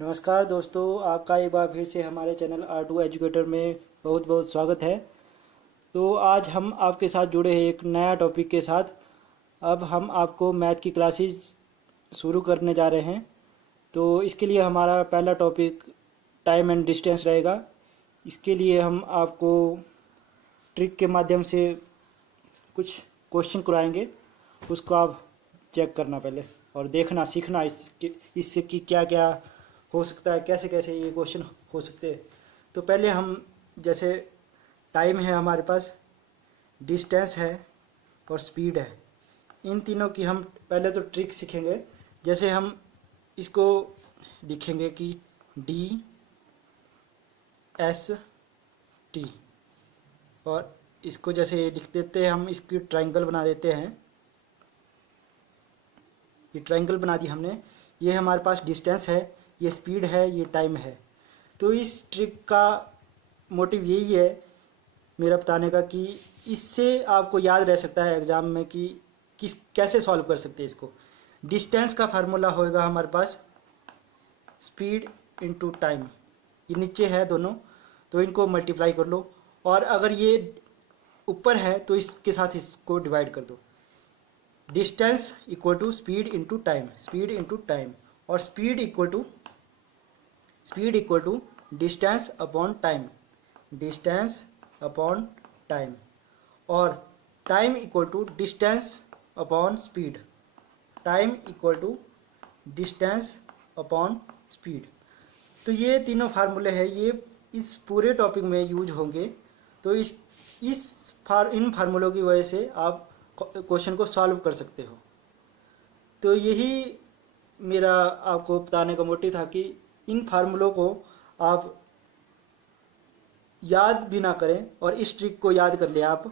नमस्कार दोस्तों, आपका एक बार फिर से हमारे चैनल R2 एजुकेटर में बहुत बहुत स्वागत है। तो आज हम आपके साथ जुड़े हैं एक नया टॉपिक के साथ। अब हम आपको मैथ की क्लासेस शुरू करने जा रहे हैं। तो इसके लिए हमारा पहला टॉपिक टाइम एंड डिस्टेंस रहेगा। इसके लिए हम आपको ट्रिक के माध्यम से कुछ क्वेश्चन कराएंगे, उसको आप चेक करना पहले और देखना सीखना इससे कि क्या क्या हो सकता है, कैसे कैसे ये क्वेश्चन हो सकते हैं। तो पहले हम जैसे टाइम है हमारे पास, डिस्टेंस है और स्पीड है, इन तीनों की हम पहले तो ट्रिक सीखेंगे। जैसे हम इसको लिखेंगे कि डी एस टी, और इसको जैसे लिख देते हैं, हम इसकी ट्रायंगल बना देते हैं। ये ट्रायंगल बना दी हमने। ये हमारे पास डिस्टेंस है, ये स्पीड है, ये टाइम है। तो इस ट्रिक का मोटिव यही है मेरा बताने का कि इससे आपको याद रह सकता है एग्ज़ाम में कि कैसे सॉल्व कर सकते हैं इसको। डिस्टेंस का फार्मूला होएगा हमारे पास स्पीड इनटू टाइम। ये नीचे है दोनों, तो इनको मल्टीप्लाई कर लो, और अगर ये ऊपर है तो इसके साथ इसको डिवाइड कर दो। Distance equal to speed into time, speed into time, और speed equal to distance upon time, distance upon time, और time equal to distance upon speed, time equal to distance upon speed. तो ये तीनों फार्मूले हैं, ये इस पूरे टॉपिक में यूज होंगे। तो इन फार्मूलों की वजह से आप क्वेश्चन को सॉल्व कर सकते हो। तो यही मेरा आपको बताने का मोटिव था कि इन फार्मूलों को आप याद भी ना करें और इस ट्रिक को याद कर ले आप,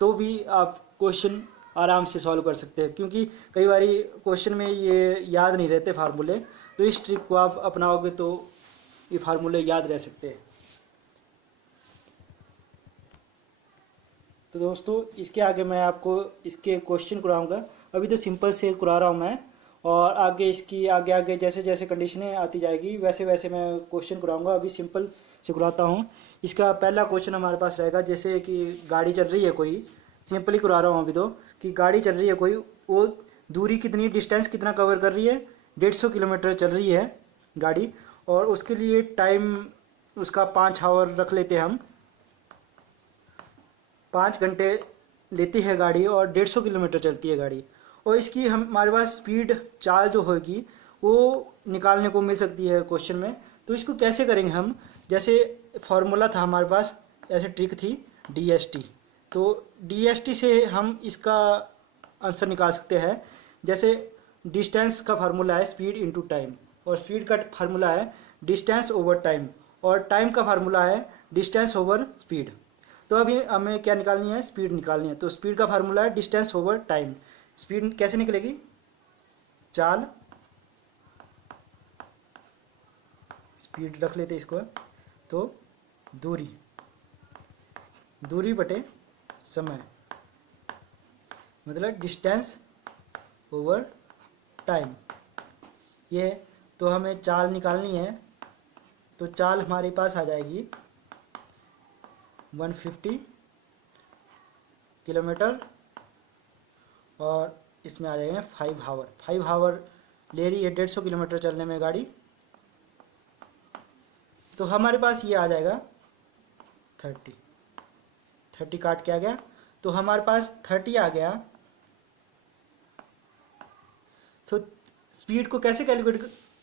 तो भी आप क्वेश्चन आराम से सॉल्व कर सकते हैं। क्योंकि कई बार क्वेश्चन में ये याद नहीं रहते फार्मूले, तो इस ट्रिक को आप अपनाओगे तो ये फार्मूले याद रह सकते हैं। तो दोस्तों, इसके आगे मैं आपको इसके क्वेश्चन कराऊंगा। अभी तो सिंपल से करा रहा हूँ मैं, और आगे इसकी आगे आगे जैसे जैसे कंडीशनें आती जाएगी वैसे वैसे मैं क्वेश्चन कराऊंगा। अभी सिंपल से कराता हूँ। इसका पहला क्वेश्चन हमारे पास रहेगा, जैसे कि गाड़ी चल रही है कोई, सिंपली करा रहा हूँ अभी तो, कि गाड़ी चल रही है कोई, वो दूरी कितनी, डिस्टेंस कितना कवर कर रही है, 150 किलोमीटर चल रही है गाड़ी, और उसके लिए टाइम उसका 5 आवर रख लेते हैं हम। 5 घंटे लेती है गाड़ी और 150 किलोमीटर चलती है गाड़ी, और इसकी हमारे पास स्पीड चाल जो होगी वो निकालने को मिल सकती है क्वेश्चन में। तो इसको कैसे करेंगे हम, जैसे फॉर्मूला था हमारे पास, ऐसे ट्रिक थी DST। तो DST से हम इसका आंसर निकाल सकते हैं। जैसे डिस्टेंस का फार्मूला है स्पीड इनटू टाइम, और स्पीड का फार्मूला है डिस्टेंस ओवर टाइम, और टाइम का फार्मूला है डिस्टेंस ओवर स्पीड। तो अभी हमें क्या निकालनी है, स्पीड निकालनी है। तो स्पीड का फार्मूला है डिस्टेंस ओवर टाइम। स्पीड कैसे निकलेगी, चाल, स्पीड रख लेते इसको, तो दूरी, दूरी बटे समय, मतलब डिस्टेंस ओवर टाइम। ये तो हमें चाल निकालनी है, तो चाल हमारे पास आ जाएगी 150 किलोमीटर, और इसमें आ जाएंगे 5 आवर। 5 आवर ले रही है 150 किलोमीटर चलने में गाड़ी, तो हमारे पास ये आ जाएगा 30 काट के आ गया, तो हमारे पास 30 आ गया। तो स्पीड को कैसे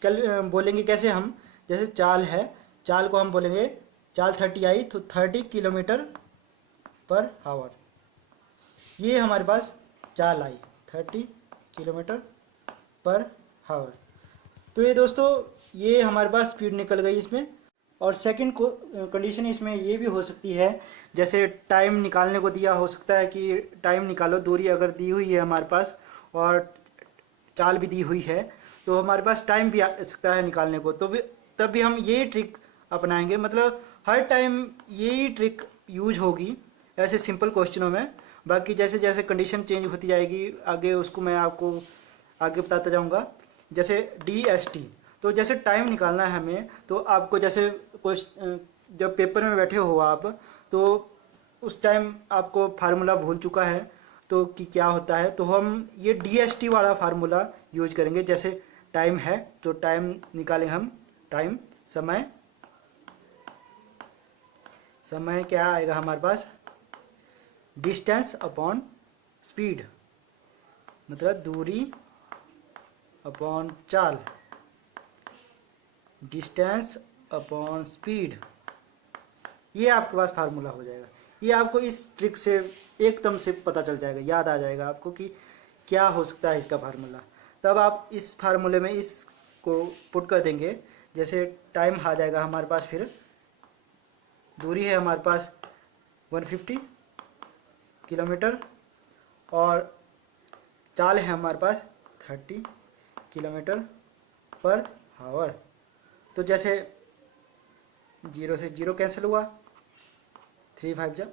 बोलेंगे कैसे हम, जैसे चाल है, चाल को हम बोलेंगे, चाल 30 आई तो 30 किलोमीटर पर आवर। ये हमारे पास चाल आई 30 किलोमीटर पर आवर। तो ये दोस्तों, ये हमारे पास स्पीड निकल गई इसमें। और सेकंड कंडीशन इसमें ये भी हो सकती है, जैसे टाइम निकालने को दिया हो सकता है कि टाइम निकालो, दूरी अगर दी हुई है हमारे पास और चाल भी दी हुई है, तो हमारे पास टाइम भी आ सकता है निकालने को। तो तब भी हम यही ट्रिक अपनाएंगे, मतलब हर टाइम यही ट्रिक यूज होगी ऐसे सिंपल क्वेश्चनों में। बाकी जैसे जैसे कंडीशन चेंज होती जाएगी आगे, उसको मैं आपको आगे बताता जाऊंगा। जैसे DST, तो जैसे टाइम निकालना है हमें, तो आपको जैसे जब पेपर में बैठे हो आप, तो उस टाइम आपको फार्मूला भूल चुका है तो कि क्या होता है, तो हम ये DST वाला फार्मूला यूज करेंगे। जैसे टाइम है तो टाइम निकालें हम, टाइम समय, समय क्या आएगा हमारे पास, डिस्टेंस अपॉन स्पीड, मतलब दूरी अपॉन चाल, डिस्टेंस अपॉन स्पीड, ये आपके पास फार्मूला हो जाएगा। ये आपको इस ट्रिक से एकदम से पता चल जाएगा, याद आ जाएगा आपको कि क्या हो सकता है इसका फार्मूला। तब आप इस फार्मूले में इसको पुट कर देंगे। जैसे टाइम आ जाएगा हमारे पास, फिर दूरी है हमारे पास 150 किलोमीटर, और चाल है हमारे पास 30 किलोमीटर पर आवर। तो जैसे 0 से 0 कैंसिल हुआ, 3 5 जा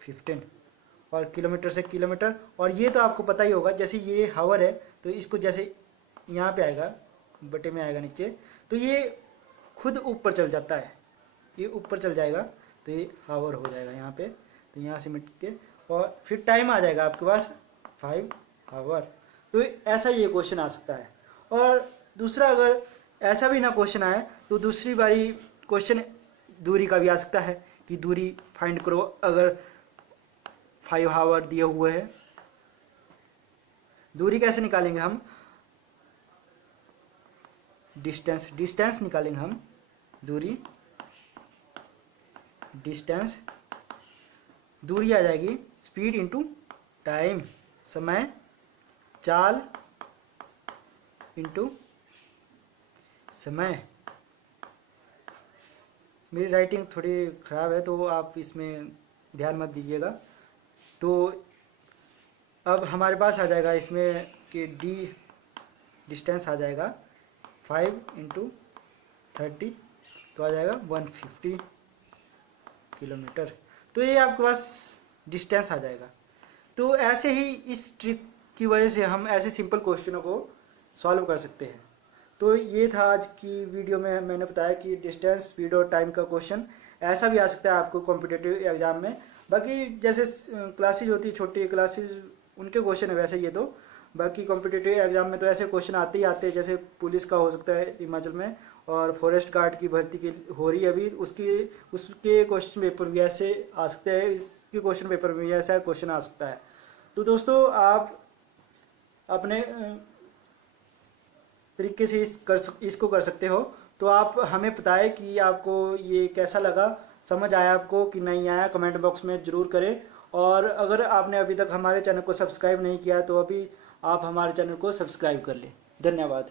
15, और किलोमीटर से किलोमीटर। और ये तो आपको पता ही होगा, जैसे ये हावर है तो इसको जैसे यहाँ पे आएगा, बटे में आएगा नीचे, तो ये खुद ऊपर चल जाता है, ये ऊपर चल जाएगा तो ये हावर हो जाएगा यहाँ पे। तो यहाँ से मिट के, और फिर टाइम आ जाएगा आपके पास 5 आवर। तो ऐसा ये क्वेश्चन आ सकता है। और दूसरा, अगर ऐसा भी ना क्वेश्चन आए तो दूसरी बारी क्वेश्चन दूरी का भी आ सकता है कि दूरी फाइंड करो, अगर 5 आवर दिए हुए हैं। दूरी कैसे निकालेंगे हम, डिस्टेंस निकालेंगे हम, दूरी, डिस्टेंस, दूरी आ जाएगी स्पीड इंटू टाइम, समय, चाल इंटू समय। मेरी राइटिंग थोड़ी ख़राब है तो आप इसमें ध्यान मत दीजिएगा। तो अब हमारे पास आ जाएगा इसमें कि डिस्टेंस आ जाएगा 5 इंटू 30, तो आ जाएगा 150 किलोमीटर। तो ये आपके पास डिस्टेंस आ जाएगा। तो ऐसे ही इस ट्रिक की वजह से हम ऐसे सिंपल क्वेश्चनों को सॉल्व कर सकते हैं। तो ये था आज की वीडियो में, मैंने बताया कि डिस्टेंस, स्पीड और टाइम का क्वेश्चन ऐसा भी आ सकता है आपको कॉम्पिटिटिव एग्जाम में। बाकी जैसे क्लासेज होती है, छोटी क्लासेज, उनके क्वेश्चन है वैसे ये तो। बाकी कॉम्पिटिटिव एग्जाम में तो ऐसे क्वेश्चन आते ही आते हैं। जैसे पुलिस का हो सकता है हिमाचल में, और फॉरेस्ट गार्ड की भर्ती की हो रही है अभी, उसके क्वेश्चन पेपर भी ऐसे आ सकते हैं, इसके क्वेश्चन पेपर में भी ऐसा क्वेश्चन आ सकता है। तो दोस्तों, आप अपने तरीके से इसको कर सकते हो। तो आप हमें बताएं कि आपको ये कैसा लगा, समझ आया आपको कि नहीं आया, कमेंट बॉक्स में ज़रूर करें। और अगर आपने अभी तक हमारे चैनल को सब्सक्राइब नहीं किया तो अभी आप हमारे चैनल को सब्सक्राइब कर लें। धन्यवाद।